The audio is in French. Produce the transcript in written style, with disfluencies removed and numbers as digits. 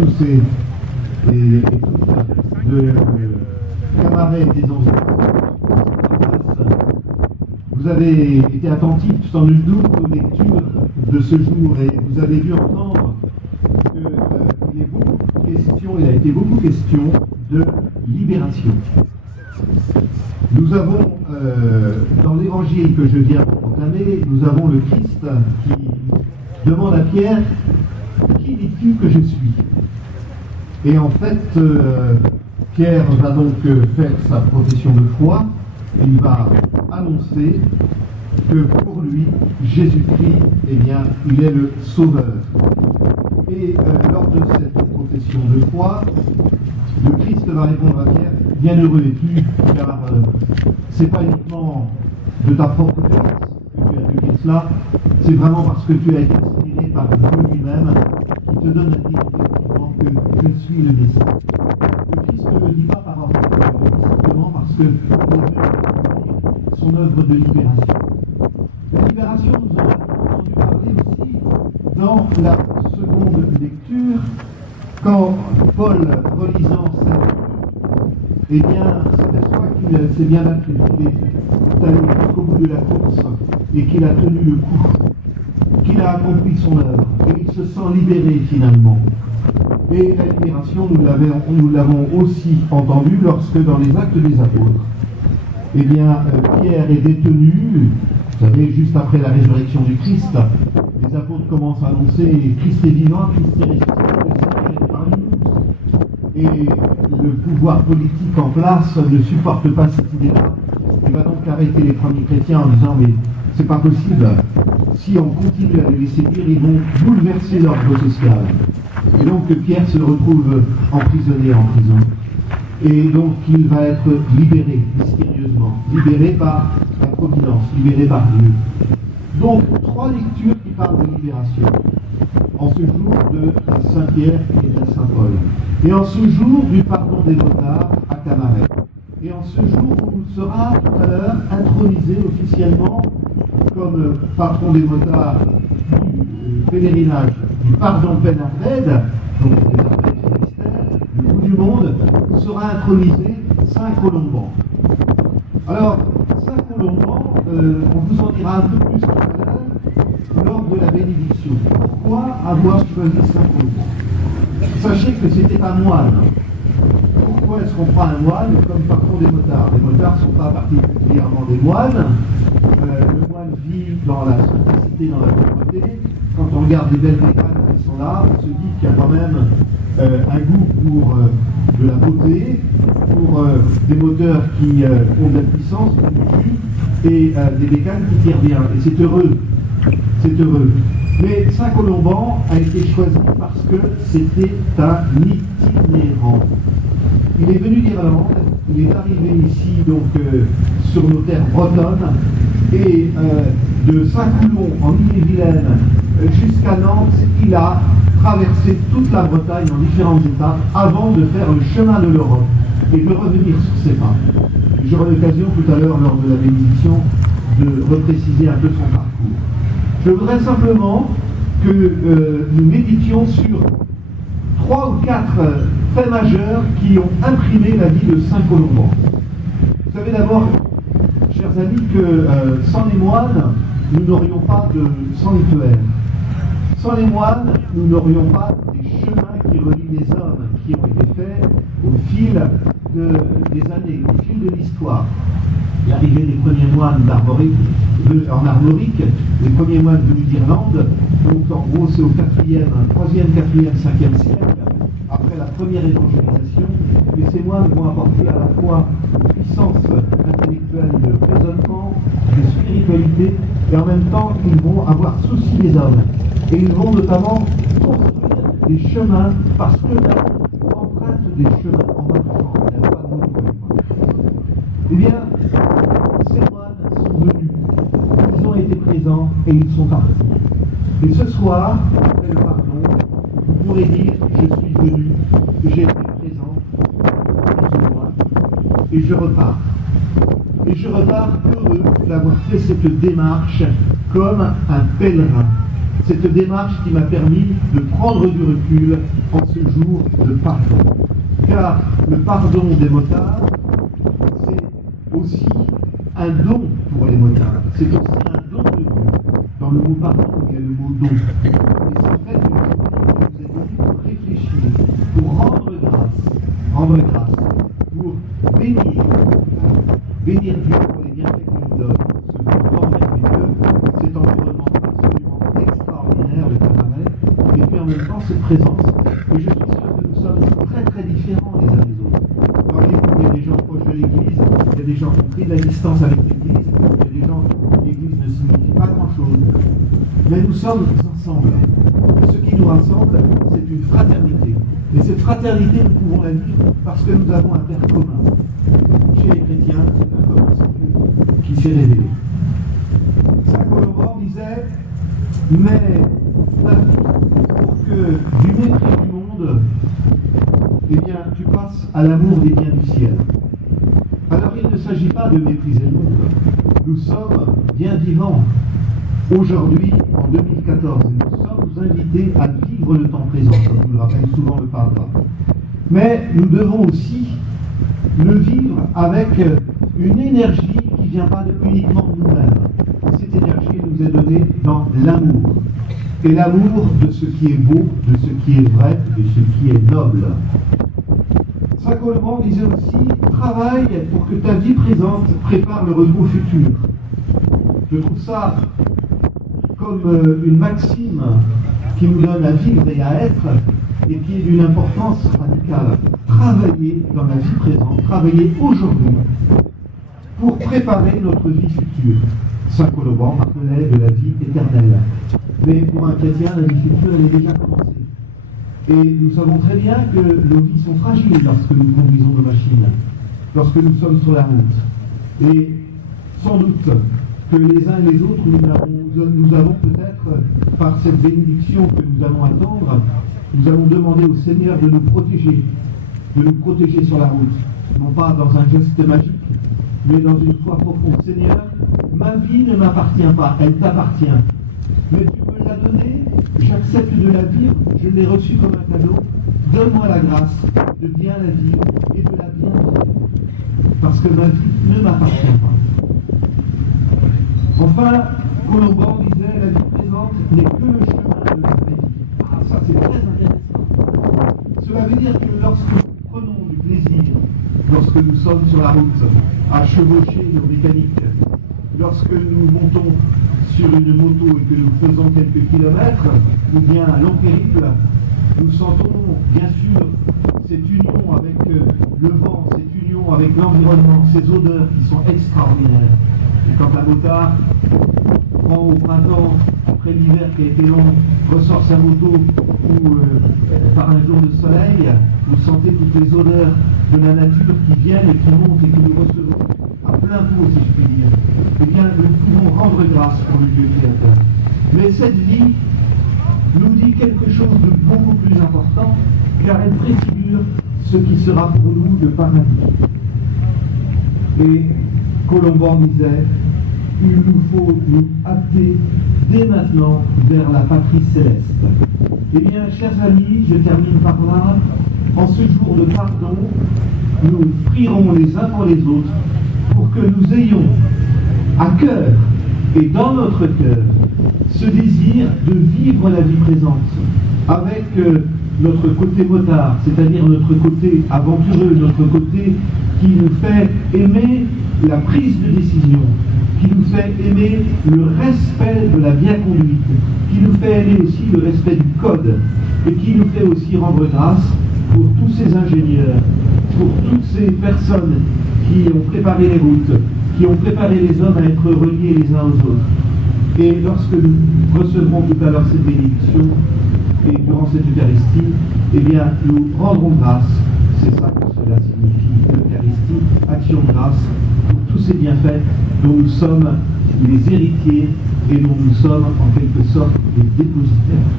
tous ces de camarades des environs. Vous avez été attentifs sans nul doute aux lectures de ce jour et vous avez dû entendre qu'il a été beaucoup question de libération. Nous avons, dans l'évangile que je viens de proclamer, nous avons le Christ qui demande à Pierre « Qui dis-tu que je suis ?» Et en fait, Pierre va donc faire sa profession de foi. Il va annoncer que pour lui, Jésus-Christ, eh bien, il est le Sauveur. Et lors de cette profession de foi, le Christ va répondre à Pierre, bienheureux es-tu, car c'est pas uniquement de ta propre force que tu as pu dire cela, c'est vraiment parce que tu as été inspiré par Dieu lui-même qui te donne à dire effectivement que je suis le Messie. Le Christ ne le dit pas par ordre, il le dit simplement parce qu'il est venu accomplir son œuvre de libération. La libération, nous en avons entendu parler aussi dans la seconde lecture, quand Paul, relisant sa vie, eh bien, s'aperçoit qu'il s'est bien battu, qu'il est allé jusqu'au bout de la course et qu'il a tenu le coup, qu'il a accompli son œuvre et il se sent libéré finalement. Et la libération, nous l'avons aussi entendu lorsque dans les Actes des Apôtres, eh bien, Pierre est détenu, vous savez, juste après la résurrection du Christ, les apôtres commencent à annoncer Christ est vivant, Christ est ressuscité, le Seigneur est parmi nous. Et le pouvoir politique en place ne supporte pas cette idée-là. Il va donc arrêter les premiers chrétiens en disant mais c'est pas possible. Si on continue à les laisser dire, ils vont bouleverser l'ordre social. Et donc Pierre se retrouve emprisonné en prison. Et donc il va être libéré mystérieusement, libéré par la providence, libéré par Dieu. Donc, 3 lectures qui parlent de libération. En ce jour de Saint-Pierre et de Saint-Paul. Et en ce jour du pardon des motards à Camaret. Et en ce jour où il sera tout à l'heure intronisé officiellement comme patron des motards du pèlerinage du pardon Penardède, donc des Finistère, du bout du monde, sera intronisé Saint Colomban. Alors, Saint Colomban, on vous en dira un peu plus tout à l'heure lors de la bénédiction. Pourquoi avoir choisi Saint Colomban? Sachez que c'était un moine. Pourquoi est-ce qu'on prend un moine comme patron des motards? Les motards ne sont pas particulièrement des moines. Le moine vit dans la simplicité, dans la pauvreté. Quand on regarde les belles bécanes qui sont là, on se dit qu'il y a quand même un goût pour de la beauté, pour des moteurs qui ont de la puissance, et des bécanes qui tirent bien. Et c'est heureux. C'est heureux. Mais Saint Colomban a été choisi parce que c'était un itinérant. Il est venu d'Irlande, il est arrivé ici donc sur nos terres bretonnes, et de Saint-Coulon en Ille-et-Vilaine jusqu'à Nantes, il a traversé toute la Bretagne en différentes étapes avant de faire le chemin de l'Europe et de revenir sur ses pas. J'aurai l'occasion tout à l'heure lors de la bénédiction de repréciser un peu son parcours. Je voudrais simplement que nous méditions sur 3 ou 4 faits majeurs qui ont imprimé la vie de Saint Colomban. Vous savez d'abord, chers amis, que sans les moines, nous n'aurions pas de sanctuaire. Sans les moines, nous n'aurions pas des chemins qui relient les hommes qui ont été faits au fil des années, au fil de l'histoire. L'arrivée des premiers moines en Armorique, les premiers moines venus d'Irlande, donc en gros c'est au 3e, 4e, 5e siècle, après la première évangélisation, et ces moines vont apporter à la fois une puissance intellectuelle de raisonnement, de spiritualité, et en même temps ils vont avoir souci des hommes. Et ils vont notamment construire des chemins, parce que l'homme emprunte des chemins en marchant, il n'y a pas de mots. Eh bien, ces moines sont venus, ils ont été présents et ils sont partis. Et ce soir, après le pardon, vous pourrez dire, je suis venu, j'ai été présent, plus ou moins, et je repars. Et je repars heureux d'avoir fait cette démarche comme un pèlerin. cette démarche qui m'a permis de prendre du recul en ce jour de pardon. Car le pardon des motards, c'est aussi un don pour les motards. C'est aussi un don de Dieu. Dans le mot pardon, il y a le mot don. Et c'est en fait une journée qui nous est donnée pour réfléchir, pour rendre grâce, pour bénir Dieu pour les bienfaits qu'il nous donne, ce confort merveilleux, cet environnement absolument extraordinaire, le cabaret, et puis en même temps cette présence. Et je suis sûr que nous sommes très très différents les uns des autres. Parmi vous, il y a des gens proches de l'Église, il y a des gens qui ont pris de la distance avec l'Église, il y a des gens pour qui l'Église ne signifie pas grand-chose. Mais nous sommes ensemble. Ce qui nous rassemble, c'est une fraternité. Et cette fraternité, nous pouvons la vivre parce que nous avons un Père commun. Chez les chrétiens, c'est un commun, c'est Dieu qui s'est révélé. Saint Colomban disait, mais ta vie, pour que du mépris du monde, eh bien, tu passes à l'amour des biens du ciel. Alors il ne s'agit pas de mépriser le monde. Nous sommes bien vivants aujourd'hui, en 2014, et nous sommes invités à vivre le temps présent, comme nous le rappelle souvent le pape. Mais nous devons aussi le vivre avec une énergie qui ne vient pas uniquement de nous-mêmes. Cette énergie nous est donnée dans l'amour. Et l'amour de ce qui est beau, de ce qui est vrai, de ce qui est noble. Saint Colomban disait aussi, travaille pour que ta vie présente prépare le repos futur. Je trouve ça comme une maxime qui nous donne à vivre et à être, et qui est d'une importance radicale. Travailler dans la vie présente, travailler aujourd'hui, pour préparer notre vie future. Saint Colomban parlait de la vie éternelle. Mais pour un chrétien, la vie future, elle est déjà commencée. Et nous savons très bien que nos vies sont fragiles lorsque nous conduisons nos machines, lorsque nous sommes sur la route. Et sans doute que les uns et les autres, nous avons peut-être, par cette bénédiction que nous allons attendre, nous allons demander au Seigneur de nous protéger sur la route, non pas dans un geste magique, mais dans une foi profonde. Seigneur, ma vie ne m'appartient pas, elle t'appartient. Mais tu me l'as donnée, j'accepte de la vivre, je l'ai reçue comme un cadeau. Donne-moi la grâce de bien la vivre et de la bien vivre, parce que ma vie ne m'appartient pas. Enfin, Colomban disait, la vie présente n'est que le chemin de la vraie vie. Ah, ça c'est très intéressant. Cela veut dire que lorsque nous prenons du plaisir, lorsque nous sommes sur la route, à chevaucher nos mécaniques, lorsque nous montons sur une moto et que nous faisons quelques kilomètres, ou bien un long périple, nous sentons bien sûr cette union avec le vent, cette union avec l'environnement, ces odeurs qui sont extraordinaires. Et quand un motard prend au printemps, après l'hiver qui a été long, ressort sa moto ou par un jour de soleil, vous sentez toutes les odeurs de la nature qui viennent et qui montent et que nous recevons à plein pot, si je puis dire. Eh bien, nous pouvons rendre grâce pour le Dieu créateur. Mais cette vie nous dit quelque chose de beaucoup plus important, car elle préfigure ce qui sera pour nous le paradis. Et Colomban disait, il nous faut nous hâter dès maintenant vers la patrie céleste. Eh bien, chers amis, je termine par là. En ce jour de pardon, nous prierons les uns pour les autres pour que nous ayons à cœur et dans notre cœur ce désir de vivre la vie présente avec notre côté motard, c'est-à-dire notre côté aventureux, notre côté qui nous fait aimer la prise de décision, qui nous fait aimer le respect de la bien-conduite, qui nous fait aimer aussi le respect du code, et qui nous fait aussi rendre grâce pour tous ces ingénieurs, pour toutes ces personnes qui ont préparé les routes, qui ont préparé les hommes à être reliés les uns aux autres. Et lorsque nous recevrons tout à l'heure cette bénédiction, et durant cette Eucharistie, eh bien, nous rendrons grâce. C'est ça que cela signifie, l'Eucharistie, action de grâce, pour tous ces bienfaits dont nous sommes les héritiers et dont nous sommes en quelque sorte les dépositaires.